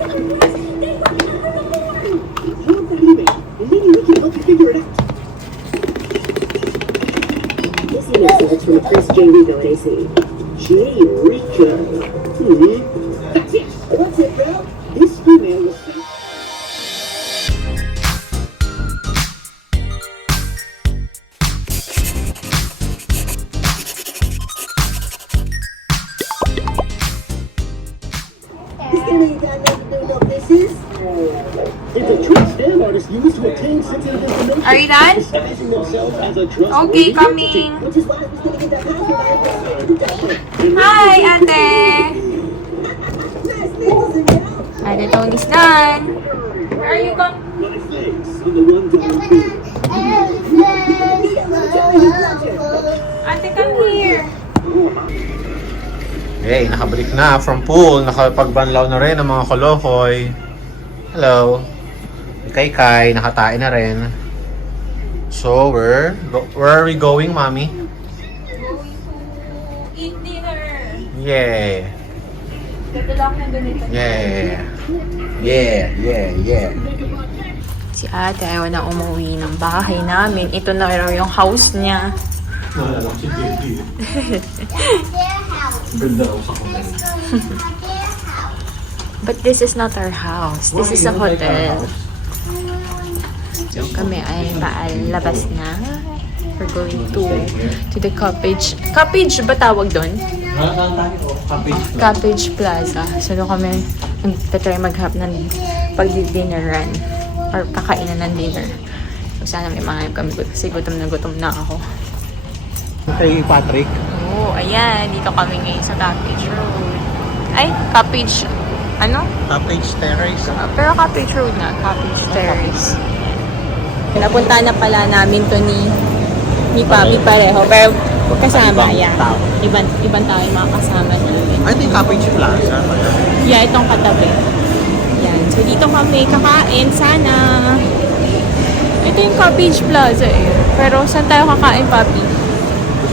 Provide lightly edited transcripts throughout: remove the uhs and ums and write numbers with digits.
Message from Chris J. Eureka. That's it. That's it, Belle. This email was sent. Are you done? Okay, coming. Hi, Ate. Ate Tony's done. Where are you going? Ate, come here. Hey, nakabalik na from pool. Nakapagbanlaw na rin ang mga kolokoy. Hello. Kay, nakatain na rin. So, where are we going, Mommy? Going to eat dinner. Yeah. Dadala ko ng ganito. Yeah. Si ate ayaw na umuwi ng bahay namin. Ito na raw yung house niya. But this is not our house. This is a hotel. So kami ay paalabas na. We're going to the cottage. Cottage ba tawag doon? Cottage Plaza. So doon kami nagtatry mag-hap ng pag-dinneran or kakainan ng dinner. So sana may mga kami kasi gutom na ako. Kay Patrick. Oh, ayan. Dito kami ngayon sa Cottage Road. Ay, Cottage. Ano? Cottage Terrace. Pero Cottage Road na. Cottage Terrace. Pinapunta na pala namin to ni Papi pareho. Pero kasama, Ibang yeah. tao. Ibang tao yung mga kasama namin. I think Cottage Plaza. Yeah, itong katabi. Yan. So, dito kami kakain. Sana. Ito yung Cottage Plaza eh. Pero saan tayo kakain, Papi?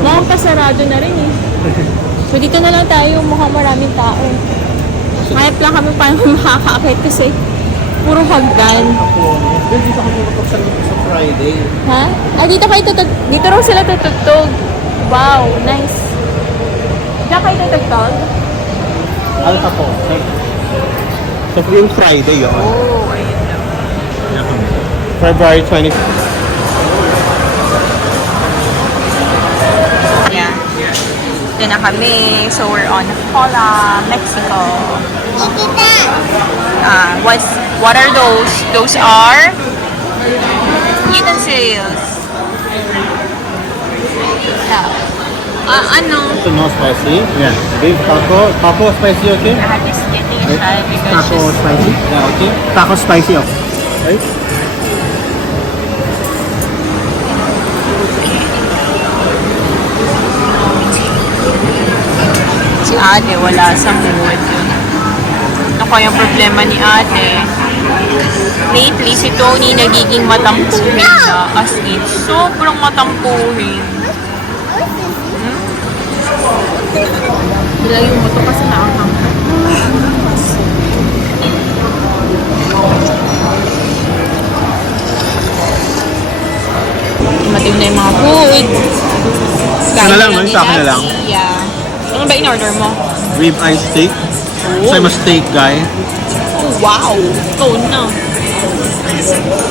Mukhang pasarado na rin eh. So, dito na lang tayo. Mukhang maraming tao. Hayap lang kami paano makakaakit kasi puro hagdan. Dito kami sa Friday. Ha? Dito kayo dito raw sila tutugtog. Wow, nice. Diyan kayo tutugtog? Alta po. So, yung Friday yun. Oh, ayun na. February 20. Yeah. Dito na kami. So, we're on Hola, Mexico. What are those? Those are utensils. Ano? So, no spicy? Yeah. Beef taco spicy, okay? I have this getting a try because Taco she's... spicy? Yeah, okay. Taco spicy, okay. Right? Si ate wala sa mood. Ano kayang problema ni ate? Lately, si Tony nagiging matampuhin na. As in, sobrang matampuhin. Nilayo mo to kasi nakakang. Matim na yung mga food. Ano lang, no? Sa akin na lang. Yeah. Ano ba in-order mo? Rib eye steak. So, I'm a steak guy. Oh, wow! Ikaw na.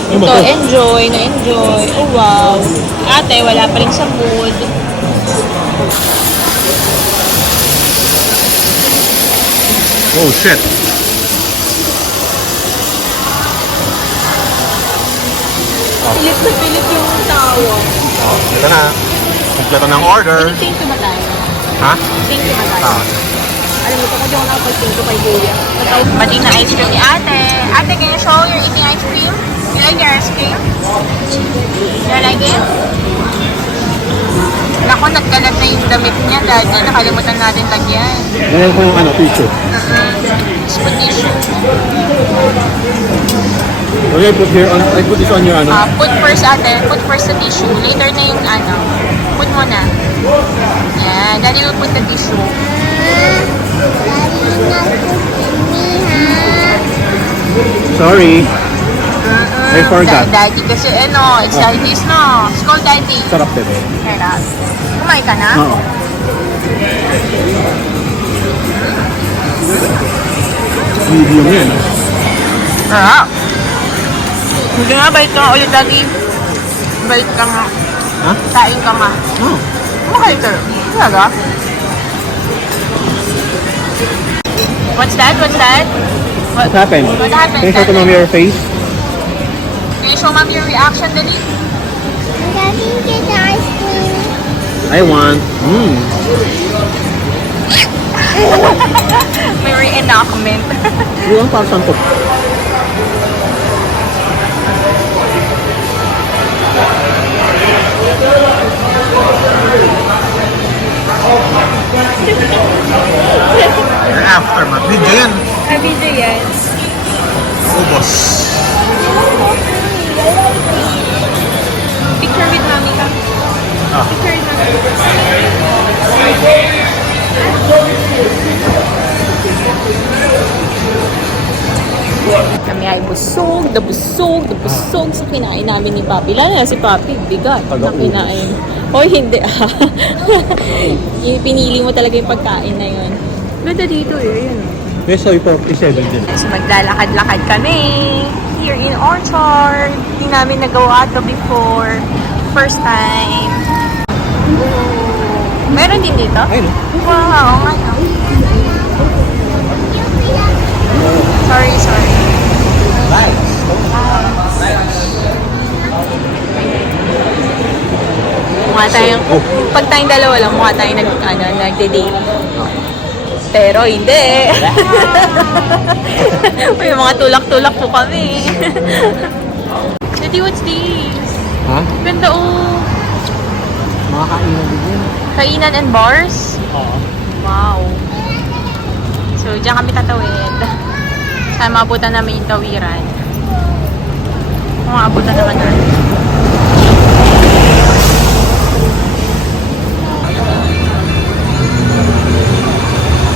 Ano ba So, to? enjoy. Oh, wow. Ate, wala pa rin sa mood. Oh, shit. Pilit na pilit yung tawa. Oh, ito na. Kompleto ng order. Thank you ba tayo? Ha? Thank you ba tayo? Ah. Alam mo, kapag yung nakapag-thank you kay Kuya. Pati na ice cream ni ate. Ate, can you show your eating ice cream? You like your ice cream? You like it? Naku, nagkalat na yung damit niya dahil nakalimutan natin lagyan. Ngayon ko yung tissue. Spoon tissue. Okay, I put this on your Put first ate. Put first the tissue. Later na yung Put mo na. Yan. Daddy will put the tissue. Sorry. I forgot. Daddy kasi it's Chinese no. It's called daddy. Sarap din eh. Sarap. Kumain ka na? Oo. Medium yan. Sarap. Hindi nga, bait ka nga ulit daddy. Bait ka nga. Ha? Kain ka nga. Oh. Kumakain ka. Talaga? What's that? What's that? What happened? What happened? Can you show to mommy your face? Can you show mom your reaction, Dali? Daddy, get the ice cream. I want. May reenactment. Yung parang sampot. Aftermath. Video yan. Video yan. Ubos. Picture with mommy ka. Ah. Picture with mommy. Kami ay busog sa kinain namin ni Papi. Lalo na si Papi, bigat na kinain. Hoy, hindi Pinili mo talaga yung pagkain na yun. Ganda dito yun. May soy 47 din. So maglalakad-lakad kami here in Orchard. Hindi namin nagawa ito before. First time. Meron din dito? Ayun. Wow, ano? Sorry. Mukha tayong, pag tayong dalawa lang, mukha tayong nagde-date. Pero hindi. May mga tulak-tulak po kami. Daddy, what's this? Ha? Ganda Mga kainan din yan. Kainan and bars? Oo. Wow. So, diyan kami tatawid. Sana maabutan namin yung tawiran. Maabutan naman natin.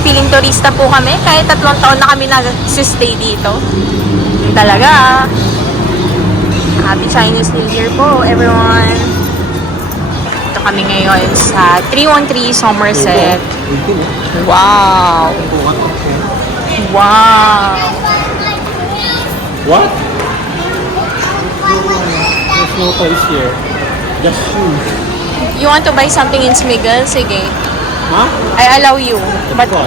Feeling turista po kami. Kahit 3 taon na kami nag-stay dito. Yun talaga. Happy Chinese New Year po, everyone. Ito kami ngayon sa 313 Somerset. Wow! Wow! What? There's no toys here. Just shoes. You want to buy something in Smiggle? Sige. Ha? I allow you. But What?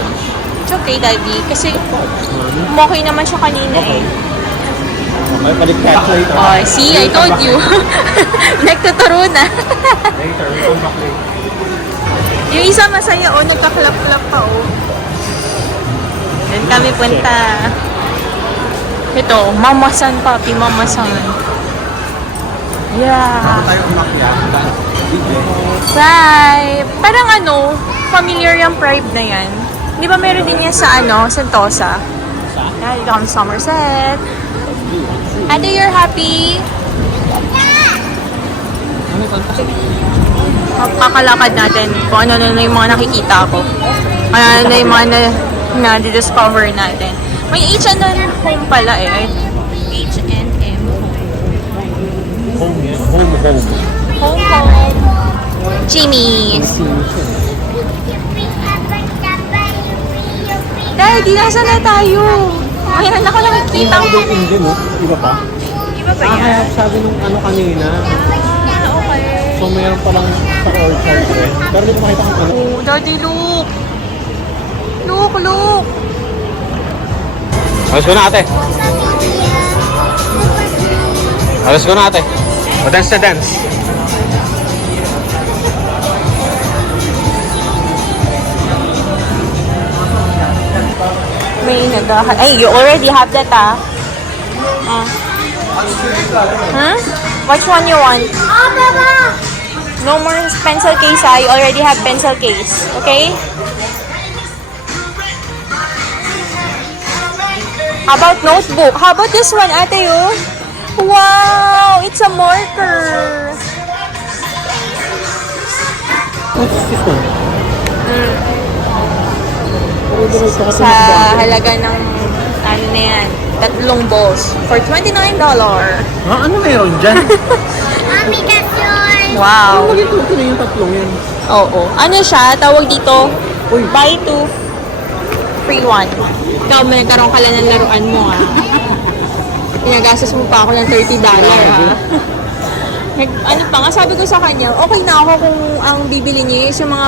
it's okay, Daddy. Kasi okay naman siya kanina eh. Okay, balik catch later. Oh, see, I told you. Nagtuturo na. Later, we'll come back later. Yung isa masaya, nagkaklap-klap pa, Doon kami punta. Ito, mamasan, Papi, mamasan. Yeah. Tayo umakyat. Pride. Parang familiar yung Pride na yan. Di ba meron din yan sa Sentosa? Yeah, dito kami sa Somerset. Ate, you're happy? Kakalakad natin kung ano yung mga nakikita ko. Ano yung mga na-discover natin. May H&M home pala eh. H&M home. Home. Jimmy's. Daddy, nasa na tayo? Mayroon ako nakikita ko. Indian, Iba pa? Iba ba yan? Kaya sabi nung kanina. Okay. So, mayroon palang sa Orchard eh. Pero hindi ko makita kung ano. Oh, Daddy, look. Look. Alas ko na, ate. Alas ko na, ate. Dance na dance. May nagahan. Ay, you already have that, Huh? Which one you want? No more pencil case, You already have pencil case. Okay? How about notebook? How about this one, ate, Wow! It's a marker. What's this one? Sa halaga ng na yan. Tatlong balls for $29. Ano meron dyan? Mommy, that's yours. Wow. Bakit ito na yung tatlong yan? Oo. Ano siya? Tawag dito, Uy. buy two, free one. Ikaw, may nagkaroon ka lang ng laruan mo, ha? Pinagastos mo pa ako ng $30, ha? Ano pa nga, sabi ko sa kanya, okay na ako kung ang bibili niya is yung mga,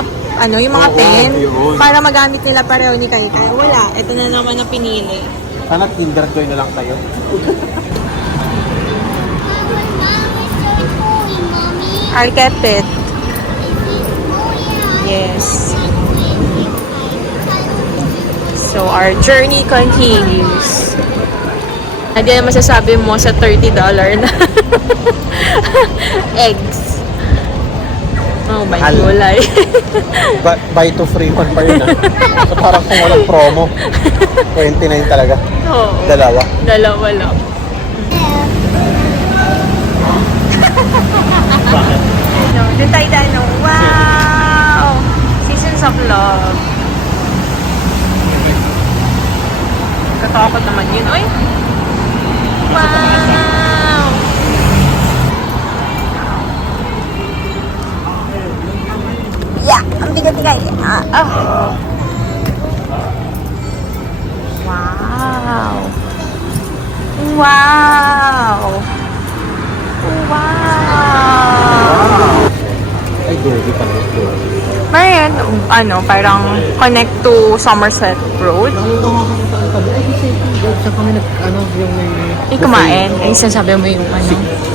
yung mga pen, yun. para magamit nila pareho ni Kai. Kaya wala, ito na naman ang pinili. Sana Kinder Joy na lang tayo. I'll get it. Yes. So, our journey continues. Hindi na masasabi mo sa $30 na eggs. Oh, may Mahal. gulay. Buy to free one pa yun So parang kung walang promo, 29 talaga. Oo. Dalawa. Dalawa lang. Bakit? Doon tayo dano. Wow! Seasons of Love. Katakot naman yun. Uy! Wow! Yeah! Ang bigat-bigat. Wow! Wow! Wow! Ay, Gogi pa rin. Marian, parang connect to Somerset Road. Nakita ko sa tabi. Ay, kasi sa kami yung may... Yung kumain. Ay, sinasabi mo yung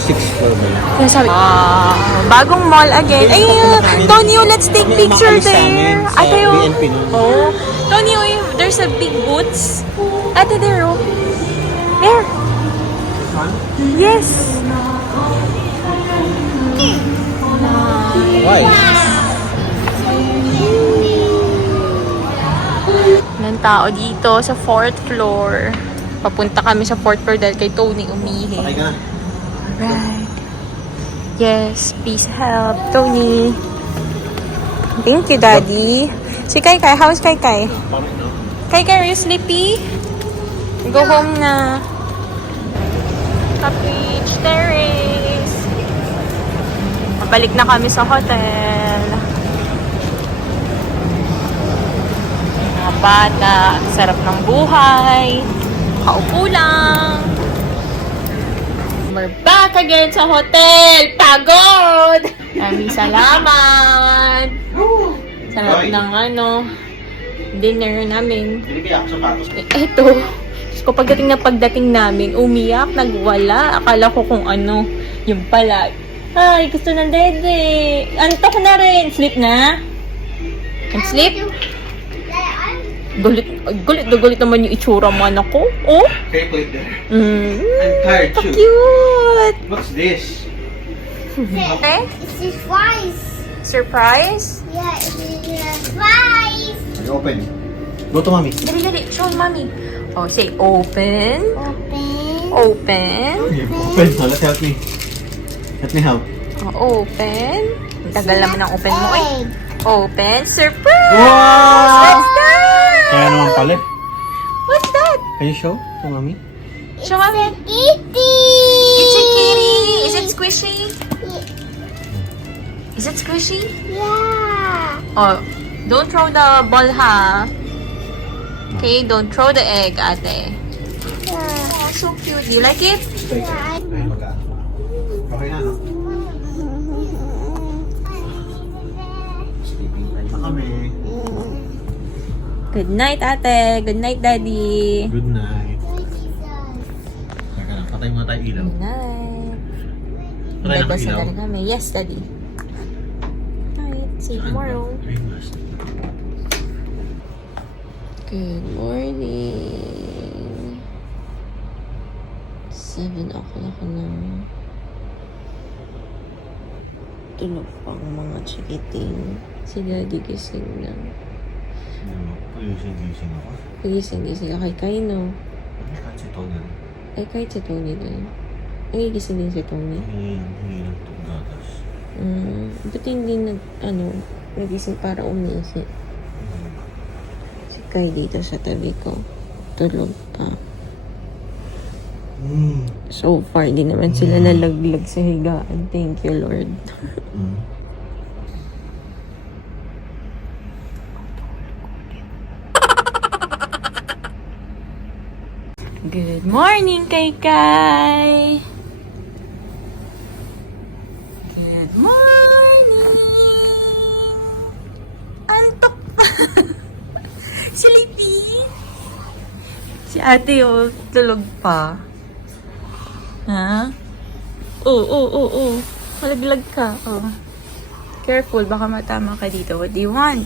Sixth floor ba yan? Kaya sabi, bagong mall again. Ay, Tonyo, let's take picture there. Ate, oh. BNP nun. Oh. Tonyo, there's a big boots. Ate, there, oh. There. Yes. Why? Ng tao dito sa 4th floor. Papunta kami sa 4th floor dahil kay Tony umihi. Patay ka na. Right. Yes, please help, Tony. Thank you, Daddy. Si Kai Kai, how's Kai Kai? Kai Kai, are you sleepy? Go home na. Cottage Terrace. Pabalik na kami sa hotel. Mga bata, sarap ng buhay. Kaupo lang. We're back again sa hotel. Pagod! Maraming salamat. Sarap ng dinner namin. Hindi kaya ako sapatos. Eto. Diyos ko, pagdating namin, umiyak, nagwala. Akala ko kung yung pala. Ay, gusto ng dede. Antok na rin. Sleep na? Sleep? Gulit naman yung itsura mo, anak ko. Oh? Okay, wait there. I'm tired too. Cute! What's this? Okay? It's a surprise. Surprise? Yeah, it's a surprise. Open. Go to mommy. Dali. Show mommy. Oh, say open. Open. Open. Open. So, let's help me. Let me help. Oh, open. Ang tagal naman ang open mo, eh. Egg. Open. Surprise! Wow! What's that? Kaya naman pala. What's that? Can you show to mommy? Show mommy. Kitty. It's a kitty. Is it squishy? Is it squishy? Yeah. Oh, don't throw the ball, ha? Okay, don't throw the egg, ate. Yeah. Oh, so cute. Do you like it? Ay, magka. Okay na, no? Sleeping time na kami. Good night, ate. Good night, daddy. Good night. Teka lang, patay muna tayo ilaw. Good night. Patay na Dadasal ilaw. na rin kami. Yes, daddy. Night. See you tomorrow. Ay, mas. Good morning. 7 o'clock na. Tulog pang mga chikiting. Si daddy gising na. Gising ako. Gising ka kay Kaino. Kahit si Tony. Ay, kahit si Tony din. Ay, gising din si Tony. Hindi ng gatas. Ba't hindi nagising para umisi? Si Kai dito sa tabi ko. Tulog pa. So far, di naman sila nalaglag sa higaan. Thank you, Lord. Good morning, Kay. Good morning! Antok pa! Sleepy? Si ate, oh, tulog pa. Ha? Oo. Malaglag ka. Oh. Careful, baka matama ka dito. What do you want?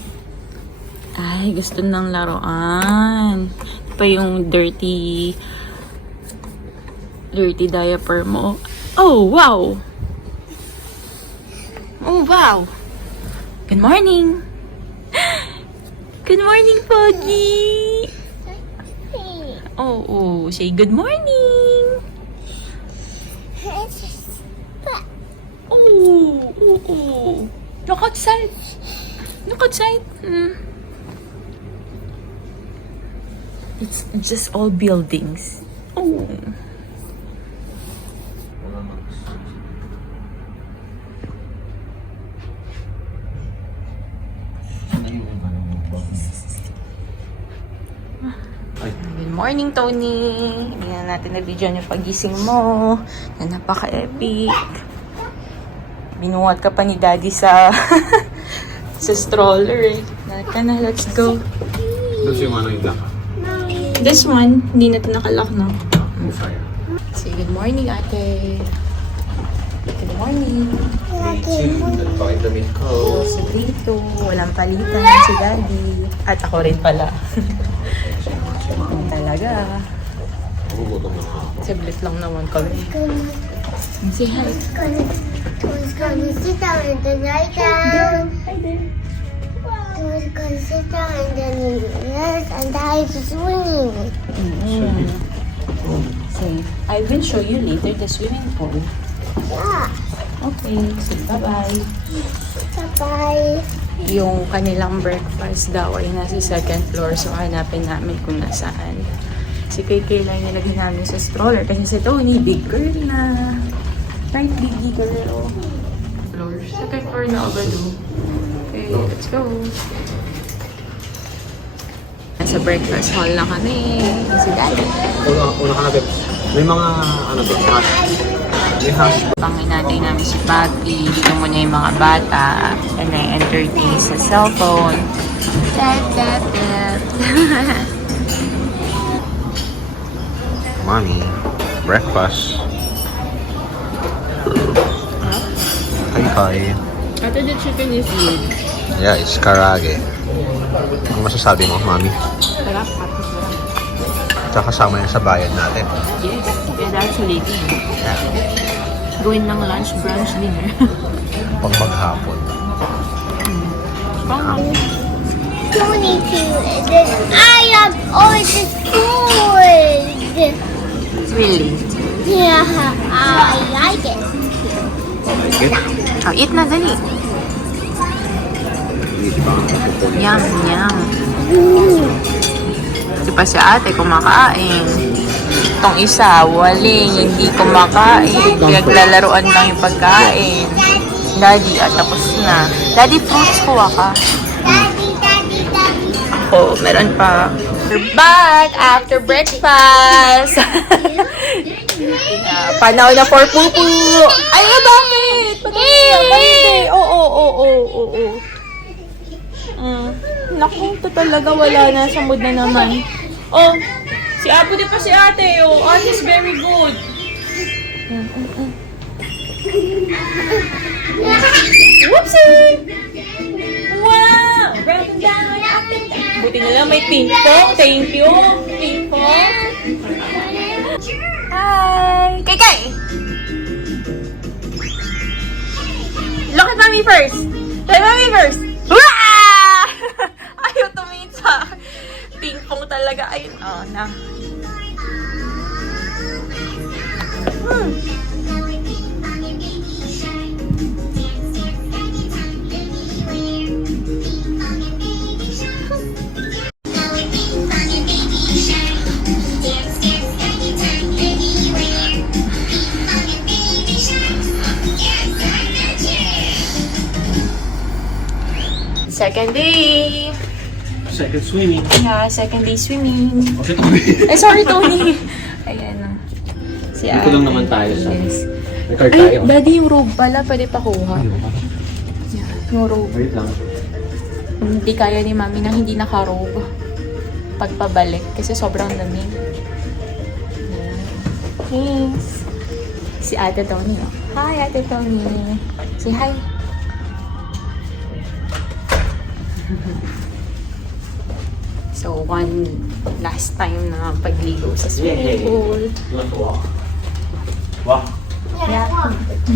Ay, gusto ng laruan. Pa yung dirty diaper mo. Oh, wow! Oh, wow! Good morning! Good morning, Pogi! Oh, say good morning! Oh. Look outside. It's just all buildings. Oh. Good morning, Tony. Tingnan natin na video yung pagising mo. Na napaka-epic. Binuhat ka pa ni Daddy sa sa stroller eh. Let's go. Tapos yung ano yung lock. This one, hindi natin nakalock, no? Fire. Say good morning, ate. Good morning. Nagpakidamit ko. Si Brito, walang palitan, si Daddy. At ako rin pala. Talaga. Gugutom na ako. Sablit lang naman kami. Say hi. Who's gonna sit down and then lie down? Hi there. Who's gonna sit down and then yes, and I is swimming. Say, I will show you later the swimming pool. Yeah. Okay, say bye-bye. Bye. Yung kanilang breakfast daw ay nasa second floor, so hanapin namin kung nasaan. Si KK lang nilagay namin sa stroller kasi si Tony, big girl na. Right, big girl. Floor. Second floor na agad. Okay, let's go. Nasa breakfast hall na kami. Si Daddy. Una ka na, Beb. May mga, ano to, hash. May hash. Panginatay namin si Papi. Dito muna yung mga bata. And then entertain sa cellphone. Tap. Mommy, breakfast. Hi. Ate, the chicken is good. Yeah, it's karage. Ano masasabi mo, Mami? Sarap. Tsaka kasama yan sa bayad natin. Yes, and actually, gawin ng lunch, brunch, dinner. Pag maghapon. Tony too. I am always food. Really? Yeah, I like it. Like it? Oh, eat na, dali. Yum. Di pa si ate kumakain. Itong isa, waling, hindi kumakain. Pinaglalaroan lang yung pagkain. Daddy, tapos na. Daddy, fruits kuha ka. Oh, meron pa. We're back after breakfast. Panahon na for pupu. Ay, bakit? Oo. Naku, ito talaga wala na. Sa mood na naman. Oh, si Apo di pa si ate. Oh, ate is very good. Whoopsie! Wow! Up and down. Buti na lang may ping-pong. Thank you. Ping-pong. Hi! Kay! Look at mommy first! Look at mommy first! Wah! Ayaw tumingin sa ping-pong talaga. Ayun, oh, na. Second day. Second swimming. Yeah, second day swimming. Okay, Tony. Ay, sorry, Tony. Ayan na. Si Dito lang naman tayo sa... Yes. May card Ay, tayo. daddy, yung robe pala. Pwede pa kuha. Yeah, yung robe. Wait lang. Hindi kaya ni mami na hindi naka-robe. Pagpabalik. Kasi sobrang lamig. Ayan. Thanks. Si Ate Tony. Oh. Hi, Ate Tony. Say hi. So, one last time na pagligo sa swimming pool. You want to walk? Walk. Yeah.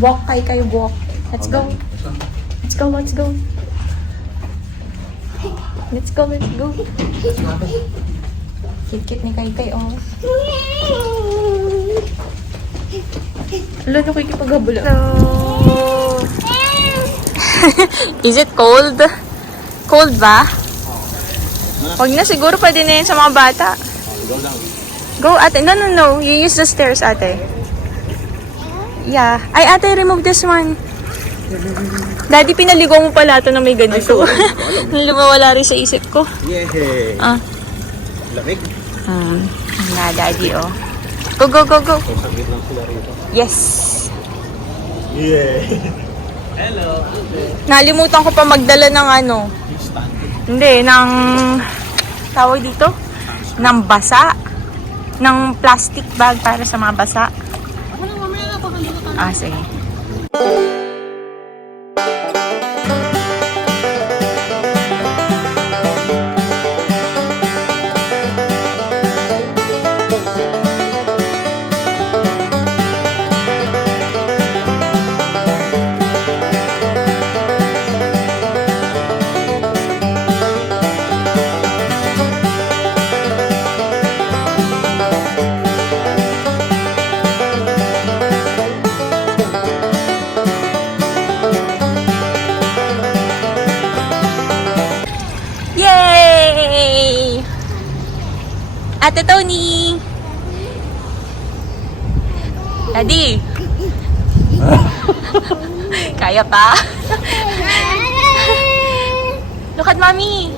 Walk, Kai, walk. Let's go. Let's go, let's go. Let's go, let's go. Cute ni Kai, oh. Ala, nakikipaghabula. Hello. Is it cold? Cold ba? Huwag na, siguro pwede na yun sa mga bata. Go, ate. No. You use the stairs, ate. Yeah. Ay, ate, remove this one. Daddy, pinaligo mo pala ito na may ganito. Lumawala rin sa isip ko. Yay! Ah. Lamig. Na, daddy, oh. Go. Saglit lang sila rito. Yes. Yay! Hello, Nalimutan ko pa magdala ng ano. Hindi, ng... Tawag dito? Ng basa. Ng plastic bag para sa mga basa. Ah, sige. Yay! Ate Tony! Daddy! Kaya pa? Look at mommy!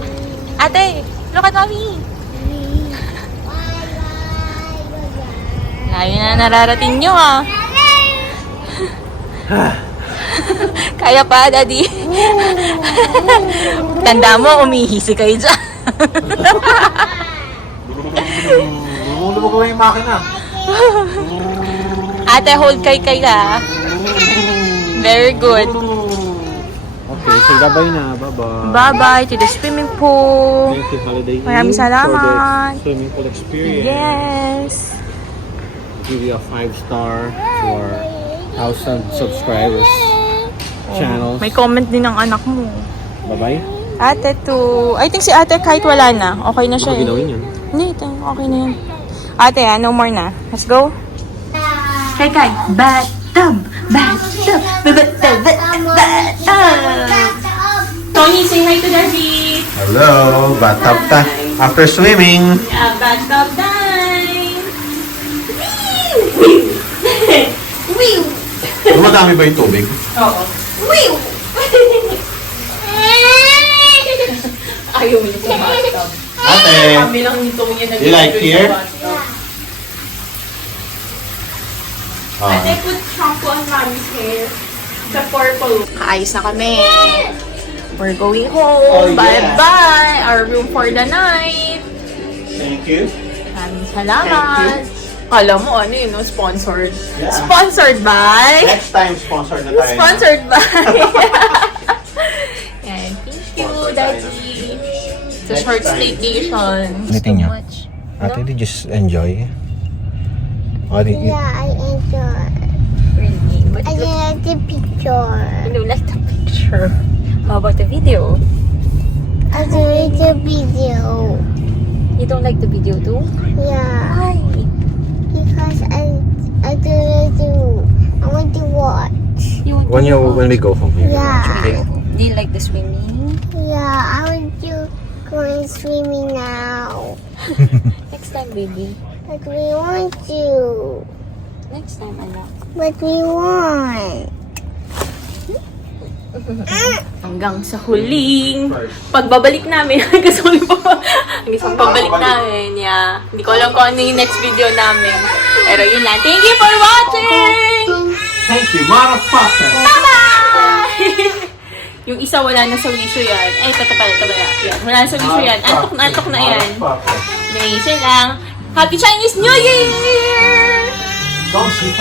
Ate! Look at mommy! Layo na nararating nyo, ah. Kaya pa, Daddy? Tanda mo, umihisi kayo dyan. Lumulubog lang yung makina. Ate, hold kay ka. Very good. Okay, so bye-bye na. Bye-bye. Bye-bye to the swimming pool. Thank you, Holiday Inn, Maraming salamat. for the swimming pool experience. Yes. Give you a 5-star for 1,000 subscribers channels. May comment din ng anak mo. Bye-bye. Ate to... I think si ate kahit wala na. Okay na siya. Baka ginawin yan. Hindi, okay na yan. Ate, no more na. Let's go. Kay, bathtub, bathtub, bathtub. Tony, say hi to Daddy. Hello, bathtub ta. After swimming. Yeah, bathtub time. Dumadami ba yung tubig? Oo. Ayaw niyo sa bathtub. Ate, Kami lang nito niya you like here? Ate, put shampoo on mommy's hair. The purple. Kaayos na kami. We're going home. Oh, yeah. Bye-bye. Our room for the night. Thank you. Maraming salamat. Kala mo, ano yun, no? Sponsored. Yeah. Sponsored by? Next time, sponsored na tayo. Sponsored by? Yan. Thank you, Sponsored tayo. Daddy. It's a short staycation. Ulitin niyo. Much. Ate, did you just enjoy? Oh, Yeah, I enjoy. Really? But I like the picture. you don't like the picture. How about the video? I like the video. You don't like the video too? Yeah, Why? because I want to watch. You want when we go home, Yeah. okay? Do you like the swimming? Yeah, I want to go swimming now. Next time, baby. But we want to. Next time, anak. But we want. Hanggang sa huling pagbabalik namin. Hanggang sa huling pagbabalik namin. Yeah. Hindi ko alam kung ano yung next video namin. Pero yun lang. Thank you for watching! Thank you, motherfucker! Bye-bye! Yung isa wala na sa wisyo yan. Ay, ito pala. Yan. Wala na sa wisyo yan. Antok na yan. Amazing lang. Happy Chinese New Year! Don't see